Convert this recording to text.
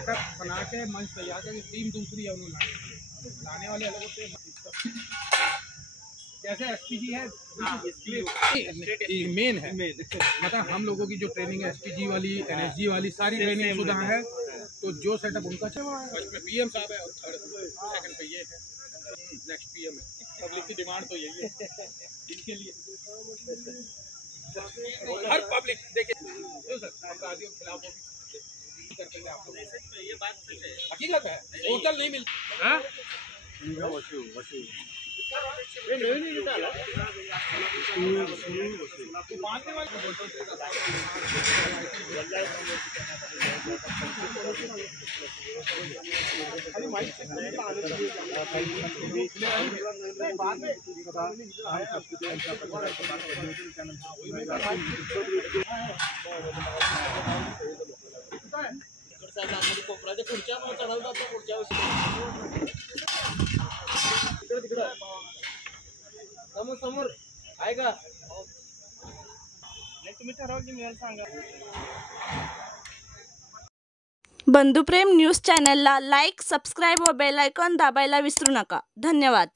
Setup बना के मंच तैयार करके टीम दूसरी है उन्होंने लाने वाले अलग होते हैं। जैसे एसपीजी है मेन है, मतलब हम लोगों की जो ट्रेनिंग है एसपीजी वाली एनएसजी वाली सारी ट्रेनिंग शुदा है। तो जो सेटअप उनका फर्स्ट में पीएम साहब है और सेकंड पे ये है, नेक्स्ट पीएम है। पब्लिक की डिमांड तो यही है इसके लिए। हर पब्लिक देखिए अपराधियों के खिलाफ करते हैं आप लोग, ये बात सच है, हकीकत है। होटल नहीं मिलता पुढच्या चढवतात पुढच्या समोर समोर आहे का नाही, तुम्ही ठरवा की मी सांगा। बंधुप्रेम न्यूज चॅनलला लाईक, सबस्क्राईब व बेल आयकॉन दाबायला विसरू नका। धन्यवाद।